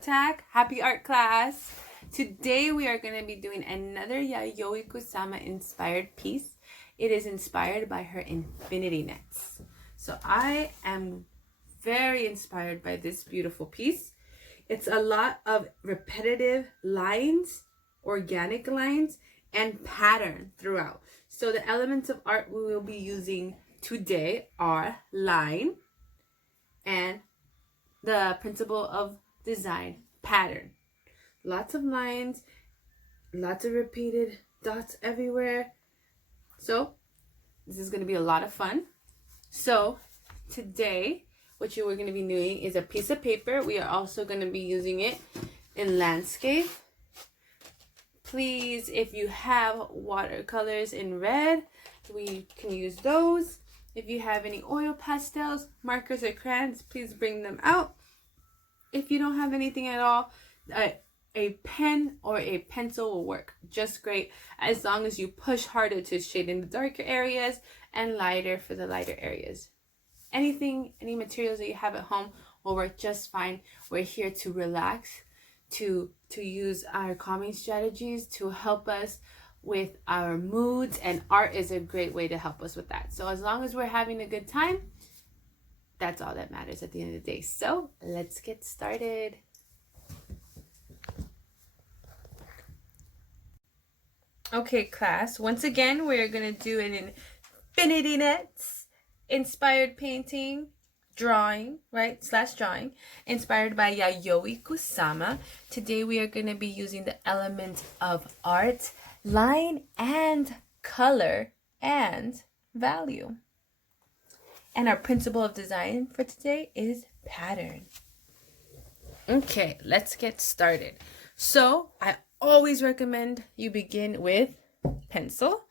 OCCTAC. Happy art class. Today we are going to be doing another Yayoi Kusama inspired piece. It is inspired by her infinity nets. So I am very inspired by this beautiful piece. It's a lot of repetitive lines, organic lines, and pattern throughout. So the elements of art we will be using today are line and the principle of design, pattern. Lots of lines, lots of repeated dots everywhere. So this is going to be a lot of fun. So today what you are going to be doing is a piece of paper. We are also going to be using it in landscape. Please, if you have watercolors in red, we can use those. If you have any oil pastels, markers, or crayons, please bring them out. If you don't have anything at all, a pen or a pencil will work just great, as long as you push harder to shade in the darker areas and lighter for the lighter areas. Any materials that you have at home will work just fine. We're here to relax, to use our calming strategies to help us with our moods, and art is a great way to help us with that. So as long as we're having a good time, that's all that matters at the end of the day. So let's get started. Okay, class, once again we're gonna do an infinity nets inspired painting, drawing, right, slash drawing, inspired by Yayoi Kusama. Today we are going to be using the elements of art, line, and color, and value. And our principle of design for today is pattern. Okay, let's get started. So I always recommend you begin with pencil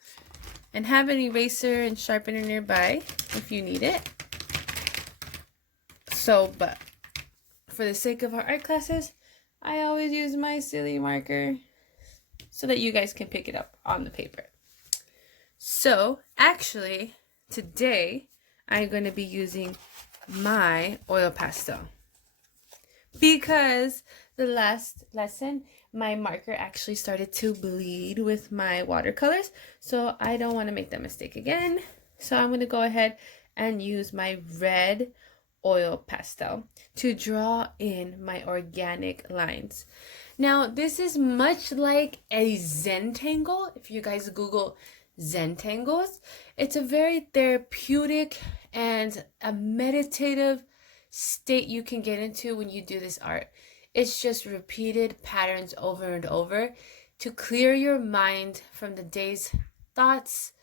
and have an eraser and sharpener nearby if you need it. So, but for the sake of our art classes, I always use my silly marker so that you guys can pick it up on the paper. So actually today I'm going to be using my oil pastel because the last lesson my marker actually started to bleed with my watercolors, so I don't want to make that mistake again. So I'm going to go ahead and use my red oil pastel to draw in my organic lines. Now this is much like a Zentangle. If you guys Google Zentangles, it's a very therapeutic and a meditative state you can get into when you do this art. It's just repeated patterns over and over to clear your mind from the day's thoughts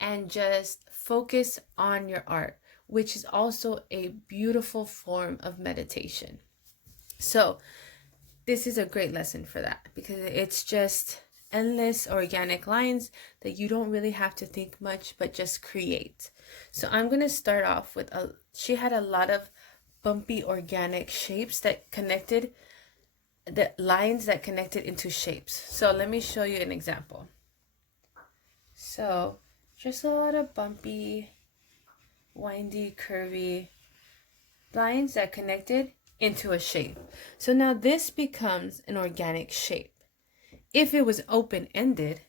and just focus on your art, which is also a beautiful form of meditation. So this is a great lesson for that because it's just endless organic lines that you don't really have to think much but just create. So I'm going to start off with she had a lot of bumpy organic shapes that connected, the lines that connected into shapes. So let me show you an example. So just a lot of bumpy, windy, curvy lines that connected into a shape. So now this becomes an organic shape. If it was open-ended,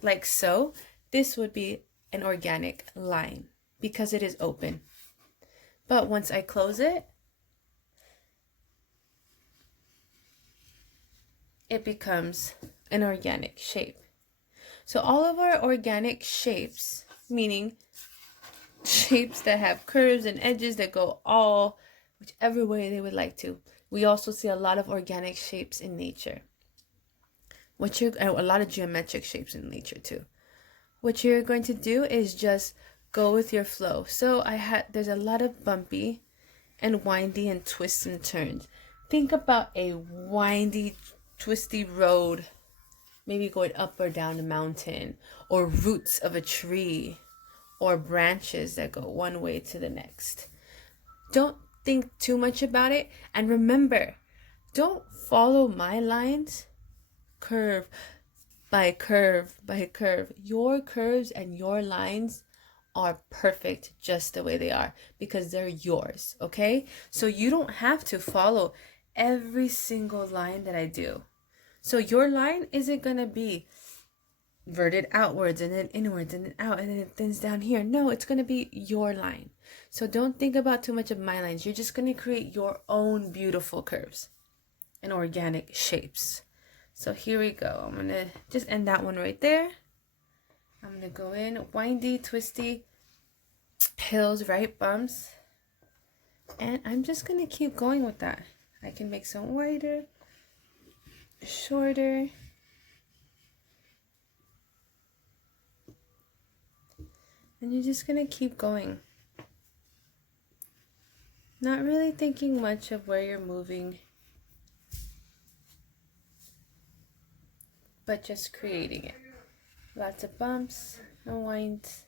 like so, this would be an organic line because it is open. But once I close it, it becomes an organic shape. So all of our organic shapes, meaning shapes that have curves and edges that go all whichever way they would like to. We also see a lot of organic shapes in nature. A lot of geometric shapes in nature too. What you're going to do is just go with your flow. So there's a lot of bumpy and windy and twists and turns. Think about a windy, twisty road, maybe going up or down a mountain, or roots of a tree, or branches that go one way to the next. Don't think too much about it, and remember, don't follow my lines curve by curve by curve. Your curves and your lines are perfect just the way they are because they're yours, okay? So you don't have to follow every single line that I do. So your line isn't gonna be verted outwards and then inwards and then out and then it thins down here. No, it's gonna be your line. So don't think about too much of my lines. You're just gonna create your own beautiful curves and organic shapes. So here we go. I'm gonna just end that one right there. I'm gonna go in windy, twisty, hills, right bumps. And I'm just gonna keep going with that. I can make some wider, shorter. And you're just gonna keep going. Not really thinking much of where you're moving, but just creating it. Lots of bumps and winds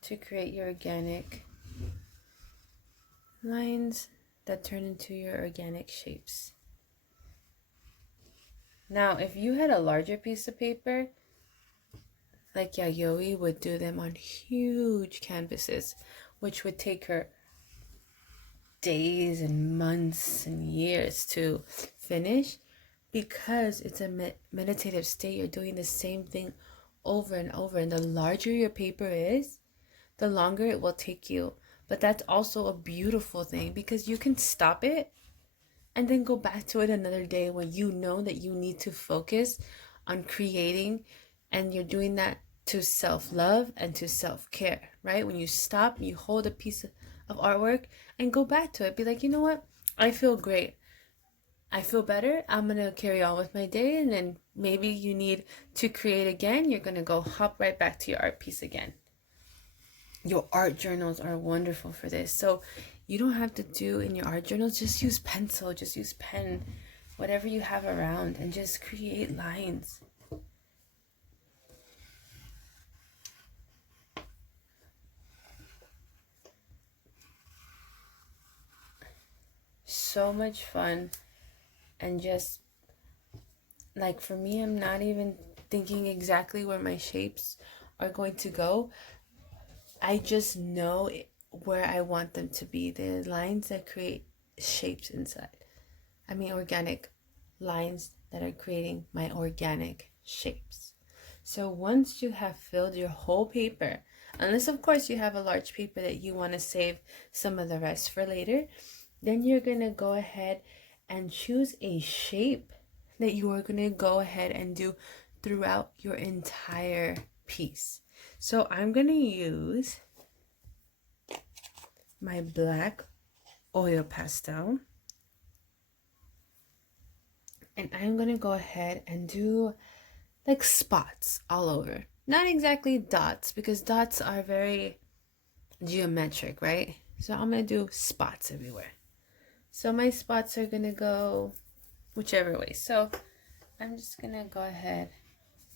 to create your organic lines that turn into your organic shapes. Now, if you had a larger piece of paper, like Yayoi would do them on huge canvases, which would take her days and months and years to finish, because it's a meditative state. You're doing the same thing over and over, and the larger your paper is, the longer it will take you. But that's also a beautiful thing because you can stop it and then go back to it another day when you know that you need to focus on creating, and you're doing that to self-love and to self-care, right? When you stop, you hold a piece of artwork and go back to it. Be like, you know what? I feel great. I feel better. I'm going to carry on with my day. And then maybe you need to create again. You're going to go hop right back to your art piece again. Your art journals are wonderful for this. So you don't have to do in your art journals, just use pencil, just use pen, whatever you have around, and just create lines. So much fun. And just like for me, I'm not even thinking exactly where my shapes are going to go. I just know where I want them to be. The lines that create shapes inside. I mean organic lines that are creating my organic shapes. So once you have filled your whole paper, unless of course you have a large paper that you want to save some of the rest for later, then you're going to go ahead and choose a shape that you are going to go ahead and do throughout your entire piece. So I'm going to use my black oil pastel, and I'm going to go ahead and do like spots all over. Not exactly dots, because dots are very geometric, right? So I'm going to do spots everywhere. So my spots are going to go whichever way. So I'm just going to go ahead.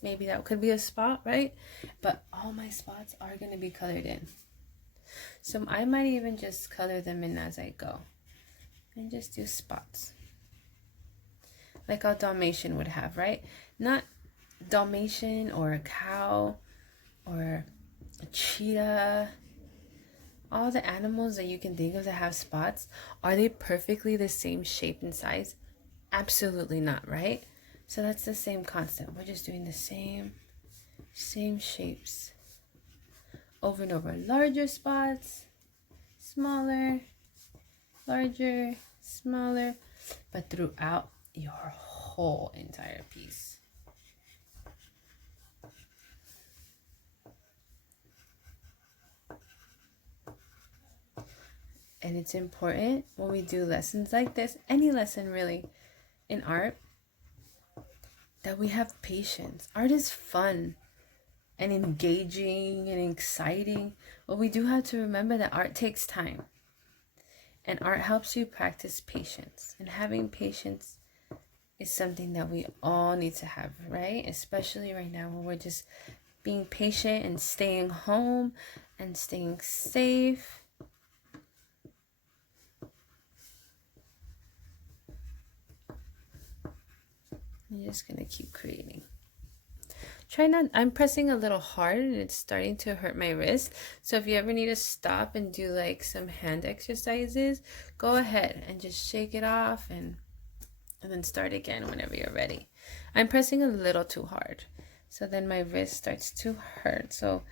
Maybe that could be a spot, right? But all my spots are going to be colored in. So I might even just color them in as I go. And just do spots. Like a Dalmatian would have, right? Not Dalmatian or a cow or a cheetah. All the animals that you can think of that have spots, are they perfectly the same shape and size? Absolutely not, right? So that's the same concept. We're just doing the same shapes over and over. Larger spots, smaller, larger, smaller, but throughout your whole entire piece. And it's important when we do lessons like this, any lesson really in art, that we have patience. Art is fun and engaging and exciting, but we do have to remember that art takes time. And art helps you practice patience. And having patience is something that we all need to have, right? Especially right now when we're just being patient and staying home and staying safe. You're just going to keep creating. try not, I'm pressing a little hard and it's starting to hurt my wrist. So if you ever need to stop and do like some hand exercises, go ahead and just shake it off and then start again whenever you're ready. I'm pressing a little too hard, so then my wrist starts to hurt. So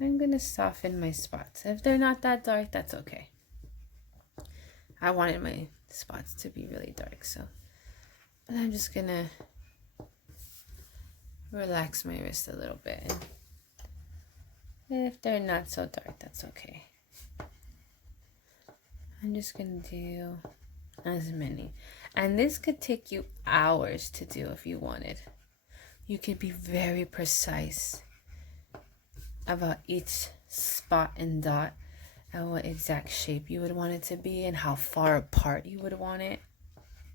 I'm gonna soften my spots. If they're not that dark, that's okay. I wanted my spots to be really dark, so but I'm just gonna relax my wrist a little bit. And if they're not so dark, that's okay. I'm just gonna do as many. And this could take you hours to do if you wanted. You could be very precise about each spot and dot and what exact shape you would want it to be and how far apart you would want it.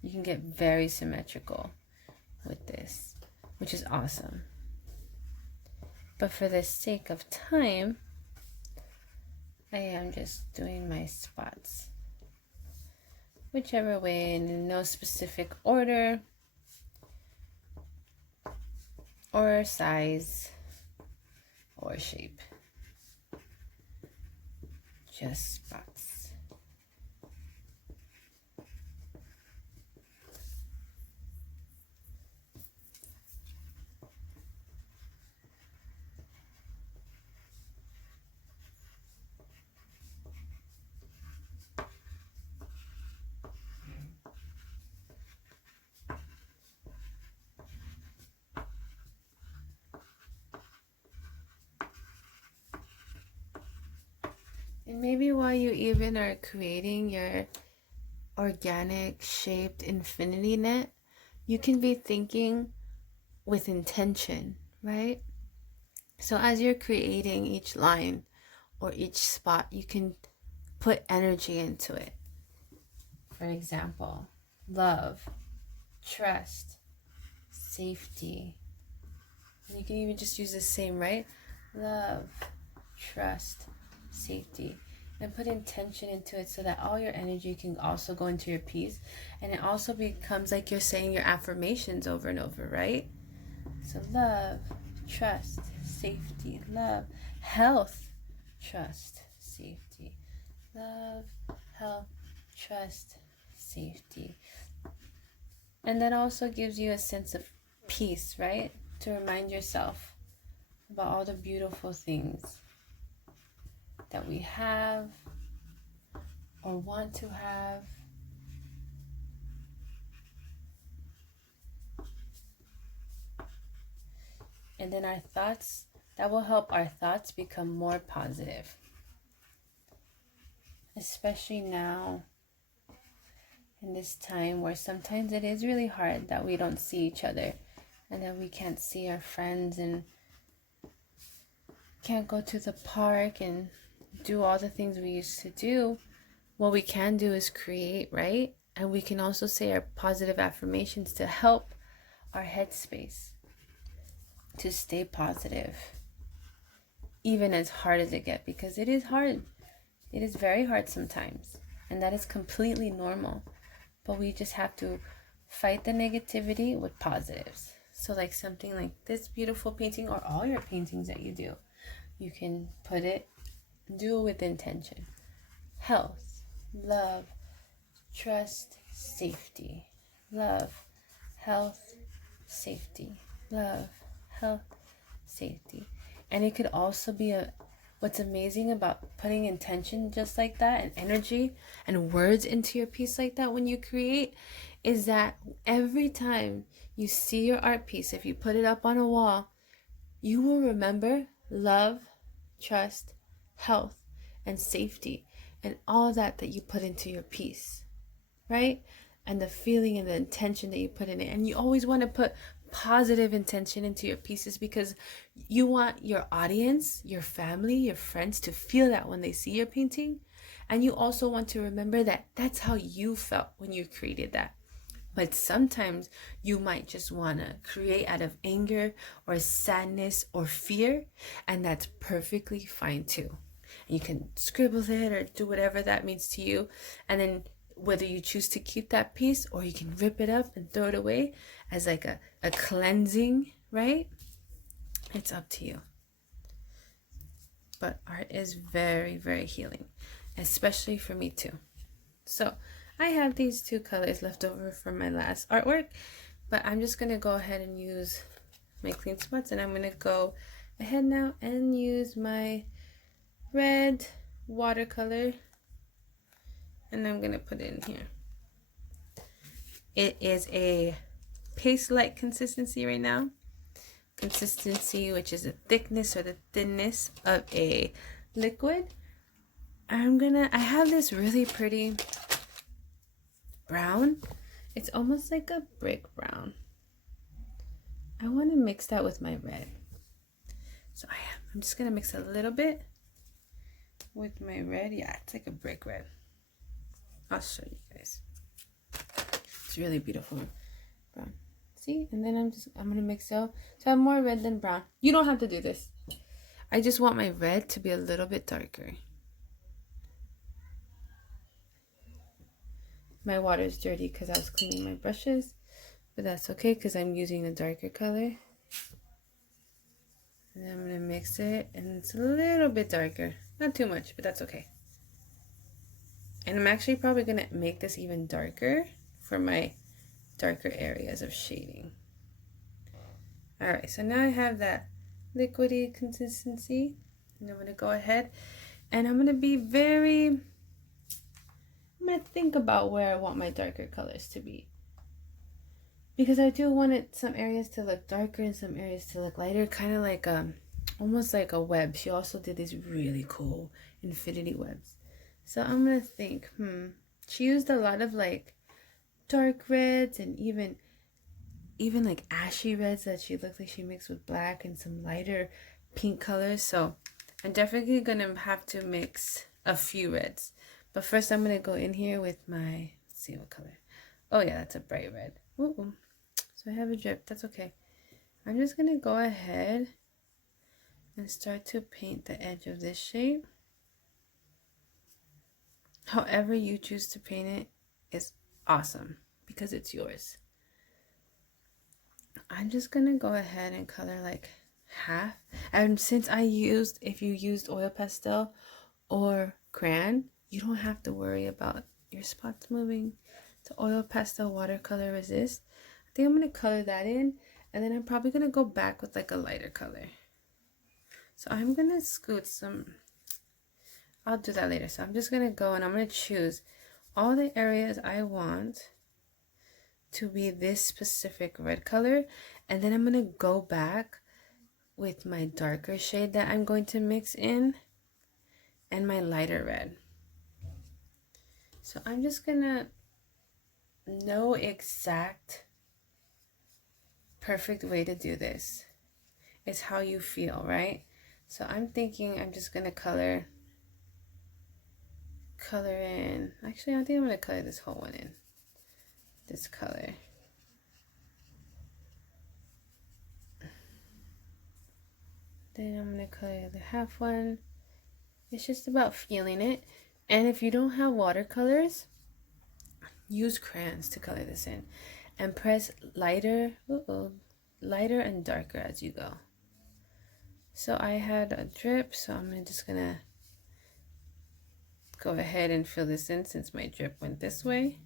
You can get very symmetrical with this, which is awesome. But for the sake of time, I am just doing my spots whichever way, in no specific order or size or shape, just spots. And maybe while you even are creating your organic shaped infinity net, you can be thinking with intention, right? So as you're creating each line or each spot, you can put energy into it. For example, love, trust, safety. And you can even just use the same, right? Love, trust, safety, and put intention into it so that all your energy can also go into your piece, and it also becomes like you're saying your affirmations over and over, right? So love, trust, safety, love, health, trust, safety, love, health, trust, safety. And that also gives you a sense of peace, right? To remind yourself about all the beautiful things that we have or want to have. And then our thoughts, that will help our thoughts become more positive. Especially now in this time where sometimes it is really hard that we don't see each other and that we can't see our friends and can't go to the park and do all the things we used to do. What we can do is create, right? And we can also say our positive affirmations to help our headspace to stay positive, even as hard as it gets, because it is hard. It is very hard sometimes, and that is completely normal. But we just have to fight the negativity with positives. So like something like this beautiful painting, or all your paintings that you do, you can put it, do it with intention. Health, love, trust, safety. Love, health, safety. Love, health, safety. And it could also be what's amazing about putting intention just like that, and energy and words into your piece like that when you create, is that every time you see your art piece, if you put it up on a wall, you will remember love, trust, health, and safety, and all that you put into your piece, right? And the feeling and the intention that you put in it. And you always want to put positive intention into your pieces, because you want your audience, your family, your friends to feel that when they see your painting. And you also want to remember that that's how you felt when you created that. But sometimes you might just want to create out of anger or sadness or fear, and that's perfectly fine too. You can scribble it or do whatever that means to you, and then whether you choose to keep that piece or you can rip it up and throw it away as like a cleansing, right? It's up to you. But art is very, very healing, especially for me too. So I have these two colors left over from my last artwork, but I'm just going to go ahead and use my clean spots, and I'm going to go ahead now and use my red watercolor, and I'm going to put it in here. It is a paste-like consistency right now. Consistency, which is the thickness or the thinness of a liquid. I have this really pretty brown. It's almost like a brick brown. I want to mix that with my red. So I'm just going to mix a little bit with my red. Yeah, it's like a brick red. I'll show you guys. It's really beautiful brown. See? And then I'm going to mix out. So I have more red than brown. You don't have to do this. I just want my red to be a little bit darker. My water is dirty because I was cleaning my brushes. But that's okay because I'm using a darker color. And then I'm going to mix it. And it's a little bit darker. Not too much, but that's okay. And I'm actually probably going to make this even darker for my darker areas of shading. Alright, so now I have that liquidy consistency. And I'm going to go ahead and I'm going to be I'm going to think about where I want my darker colors to be. Because I do want some areas to look darker and some areas to look lighter. Kind of like almost like a web. She also did these really cool infinity webs. So I'm going to think, she used a lot of like dark reds and even like ashy reds that she looked like she mixed with black and some lighter pink colors. So I'm definitely going to have to mix a few reds. But first I'm going to go in here with my, let's see what color. Oh yeah, that's a bright red. Ooh. So I have a drip. That's okay. I'm just going to go ahead and start to paint the edge of this shape. However you choose to paint it is awesome because it's yours. I'm just going to go ahead and color like half. And since if you used oil pastel or crayon, you don't have to worry about your spots moving. The oil pastel watercolor resist. I think I'm going to color that in, and then I'm probably going to go back with like a lighter color. So I'm going to scoot some, I'll do that later. So I'm just going to go and I'm going to choose all the areas I want to be this specific red color, and then I'm going to go back with my darker shade that I'm going to mix in and my lighter red. So I'm just going to no exact perfect way to do this. It's how you feel, right? So I'm thinking I'm just gonna color in. Actually, I think I'm gonna color this whole one in. This color. Then I'm gonna color the half one. It's just about feeling it. And if you don't have watercolors, use crayons to color this in. And press lighter and darker as you go. So I had a drip, so I'm just gonna go ahead and fill this in since my drip went this way.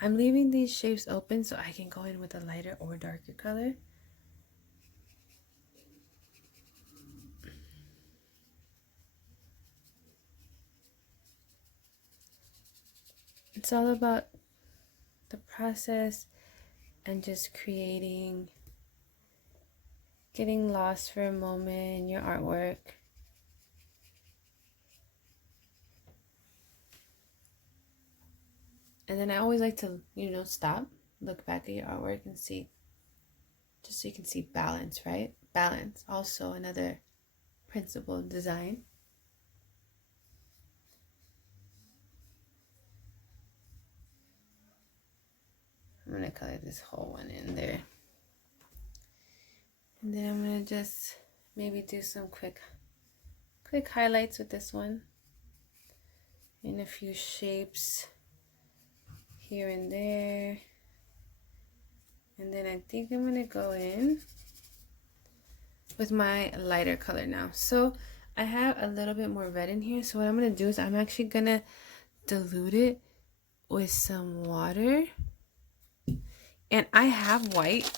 I'm leaving these shapes open so I can go in with a lighter or darker color. It's all about the process and just creating, getting lost for a moment in your artwork. And then I always like to, stop, look back at your artwork and see, just so you can see balance, right? Balance, also another principle of design. I'm going to color this whole one in there. And then I'm going to just maybe do some quick highlights with this one. In a few shapes here and there. And then I think I'm gonna go in with my lighter color now. So I have a little bit more red in here. So what I'm gonna do is I'm actually gonna dilute it with some water. And I have white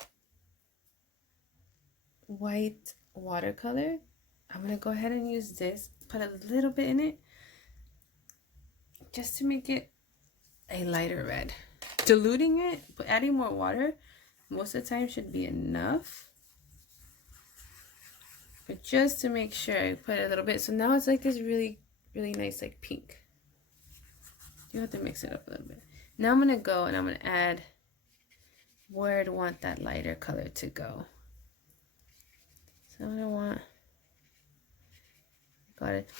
watercolor. I'm gonna go ahead and use this, put a little bit in it just to make it a lighter red. Diluting it, but adding more water most of the time should be enough. But just to make sure, I put a little bit. So now it's like this really, really nice like pink. You have to mix it up a little bit. Now I'm gonna go and I'm gonna add where I'd want that lighter color to go. So I want, got it.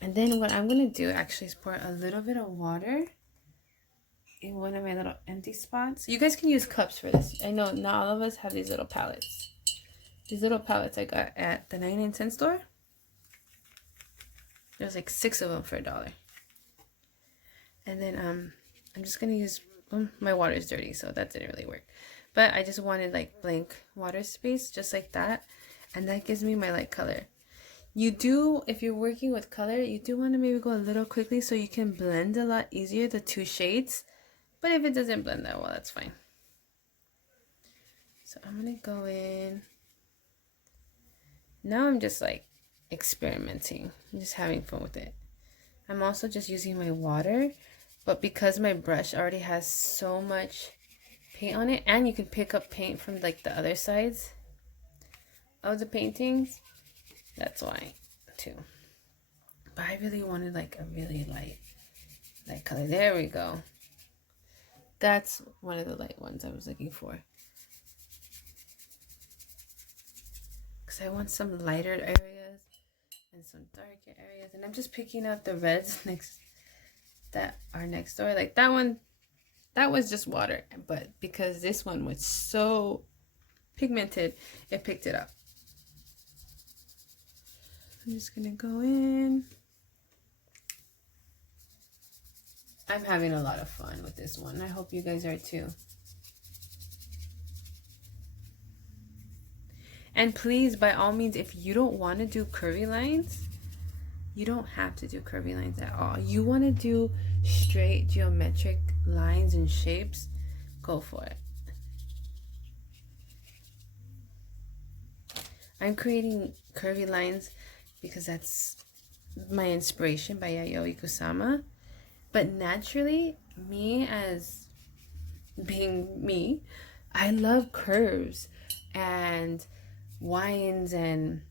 And then what I'm gonna do actually is pour a little bit of water in one of my little empty spots. You guys can use cups for this. I know not all of us have these little palettes. These little palettes I got at the 99-cent store. There's like 6 of them for $1. And then I'm just gonna use, my water is dirty, so that didn't really work. But I just wanted like blank water space, just like that. And that gives me my light color. You do, if you're working with color, you do want to maybe go a little quickly so you can blend a lot easier the 2 shades. But if it doesn't blend that well, that's fine. So I'm gonna go in. Now I'm just like experimenting. I'm just having fun with it. I'm also just using my water, but because my brush already has so much paint on it, and you can pick up paint from like the other sides of the paintings, that's why too. But I really wanted like a really light color. There we go. That's one of the light ones I was looking for. Because I want some lighter areas and some darker areas. And I'm just picking up the reds that are next door. Like that one, that was just water. But because this one was so pigmented, it picked it up. I'm just gonna go in. I'm having a lot of fun with this one. I hope you guys are too. And please, by all means, if you don't want to do curvy lines, you don't have to do curvy lines at all. You want to do straight geometric lines and shapes, go for it. I'm creating curvy lines because that's my inspiration by Yayoi Kusama. But naturally, me as being me, I love curves and winds and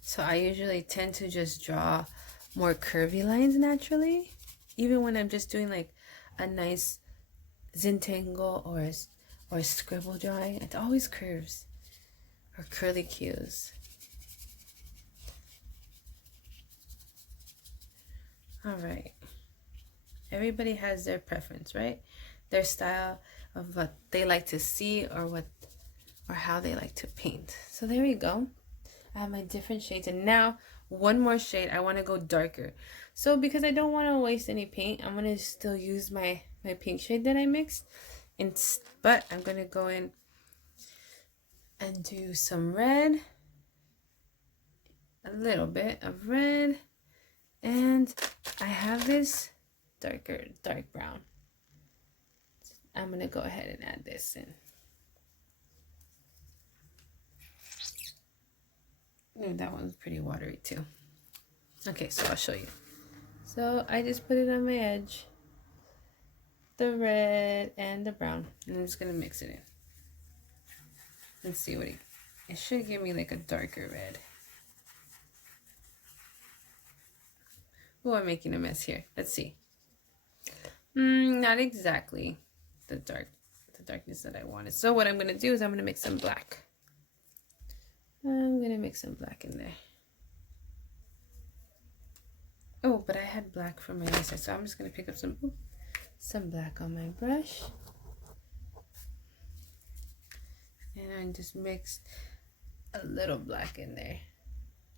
so I usually tend to just draw more curvy lines naturally, even when I'm just doing like a nice Zentangle or scribble drawing. It's always curves or curly cues. All right. Everybody has their preference, right? Their style of what they like to see or how they like to paint. So there we go. I have my different shades, and now one more shade. I want to go darker. So because I don't want to waste any paint, I'm going to still use my pink shade that I mixed. But I'm going to go in and do some red. A little bit of red. And I have this dark brown. I'm going to go ahead and add this in. Ooh, that one's pretty watery too. Okay, so I'll show you. So I just put it on my edge, the red and the brown, and I'm just gonna mix it in. Let's see what it should give me, like a darker red. Oh, I'm making a mess here. Let's see. Not exactly the darkness that I wanted. So what I'm gonna do is I'm gonna mix some black. I'm going to mix some black in there. Oh, but I had black from my other side, so I'm just going to pick up some black on my brush. And I just mixed a little black in there.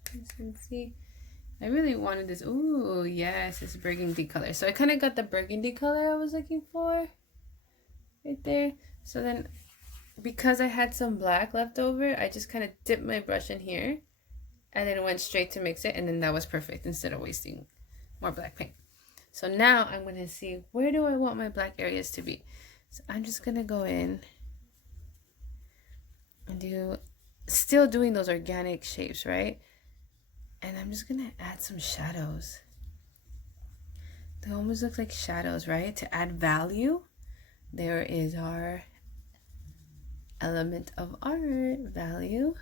As you can see, I really wanted this. Ooh, yes, this burgundy color. So I kind of got the burgundy color I was looking for right there. So then, because I had some black left over, I just kind of dipped my brush in here and then went straight to mix it, and then that was perfect instead of wasting more black paint. So now I'm going to see, where do I want my black areas to be? So I'm just going to go in and still doing those organic shapes, right? And I'm just going to add some shadows. They almost look like shadows, right? To add value, there is our element of art, value.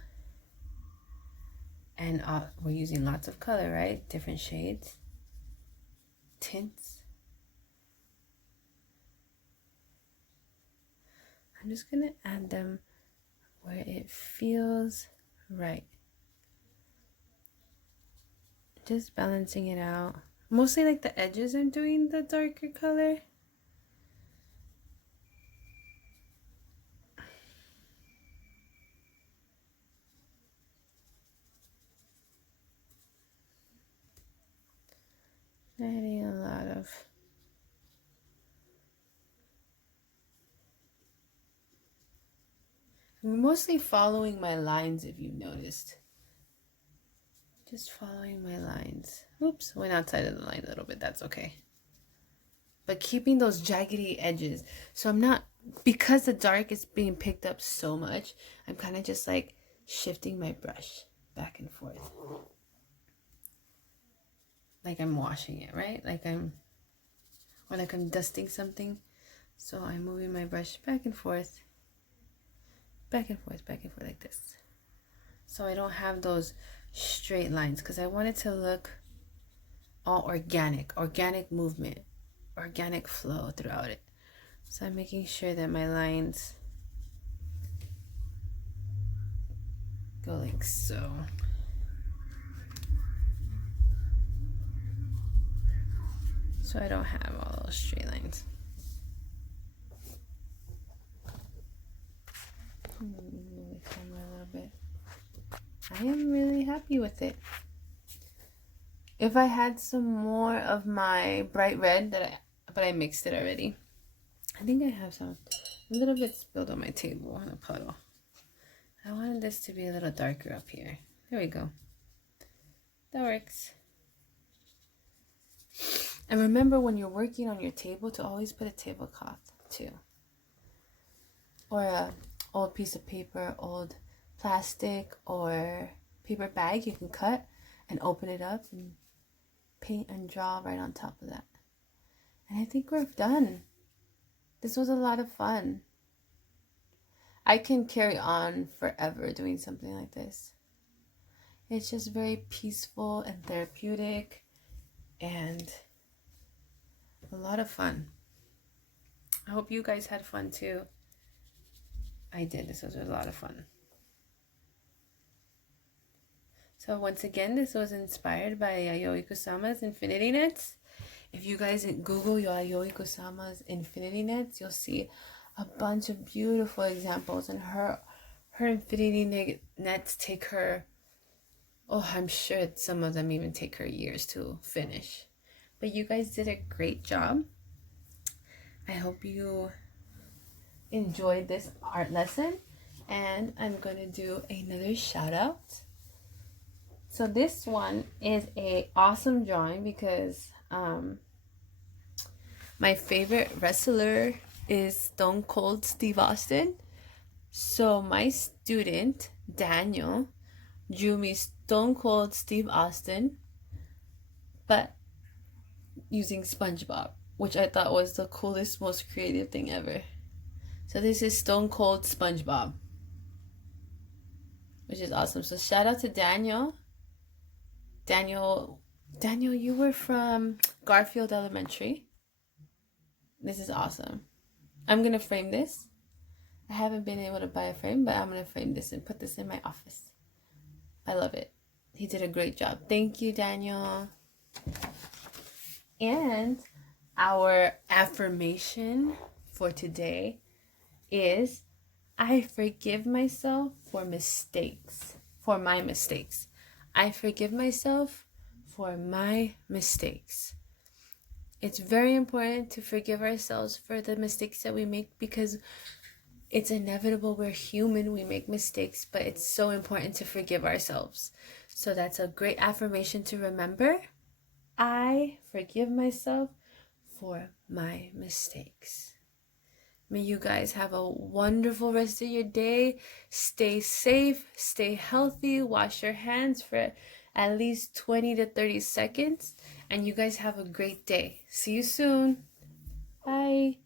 And we're using lots of color, right? Different shades, tints. I'm just going to add them where it feels right. Just balancing it out. Mostly like the edges I'm doing the darker color. Adding a lot of I'm mostly following my lines, if you noticed. Just following my lines. Oops, went outside of the line a little bit. That's okay. But keeping those jaggedy edges. So I'm not, because the dark is being picked up so much, I'm kind of just like shifting my brush back and forth. Like I'm washing it, right? Or like I'm dusting something. So I'm moving my brush back and forth. Back and forth, back and forth like this. So I don't have those straight lines because I want it to look all organic movement, organic flow throughout it. So I'm making sure that my lines go like so. So I don't have all those straight lines. Move the camera a little bit. I am really happy with it. If I had some more of my bright red but I mixed it already. I think I have some, a little bit spilled on my table on a puddle. I wanted this to be a little darker up here. There we go. That works. And remember, when you're working on your table, to always put a tablecloth too. Or a old piece of paper, old plastic or paper bag you can cut and open it up and paint and draw right on top of that. And I think we're done. This was a lot of fun. I can carry on forever doing something like this. It's just very peaceful and therapeutic and a lot of fun. I hope you guys had fun too. I did. This was a lot of fun. So once again, this was inspired by Yayoi Kusama's Infinity Nets. If you guys Google Yayoi Kusama's Infinity Nets, you'll see a bunch of beautiful examples. And her Infinity Nets take her, I'm sure some of them even take her years to finish. But you guys did a great job. I hope you enjoyed this art lesson. And I'm going to do another shout out. So this one is a awesome drawing because my favorite wrestler is Stone Cold Steve Austin. So my student, Daniel, drew me Stone Cold Steve Austin, but using SpongeBob, which I thought was the coolest, most creative thing ever. So this is Stone Cold SpongeBob, which is awesome. So shout out to Daniel. Daniel, you were from Garfield Elementary. This is awesome. I'm going to frame this. I haven't been able to buy a frame, but I'm going to frame this and put this in my office. I love it. He did a great job. Thank you, Daniel. And our affirmation for today is, I forgive myself for my mistakes. I forgive myself for my mistakes. It's very important to forgive ourselves for the mistakes that we make because it's inevitable. We're human. We make mistakes, but it's so important to forgive ourselves. So that's a great affirmation to remember. I forgive myself for my mistakes. May you guys have a wonderful rest of your day. Stay safe, stay healthy, wash your hands for at least 20 to 30 seconds. And you guys have a great day. See you soon. Bye.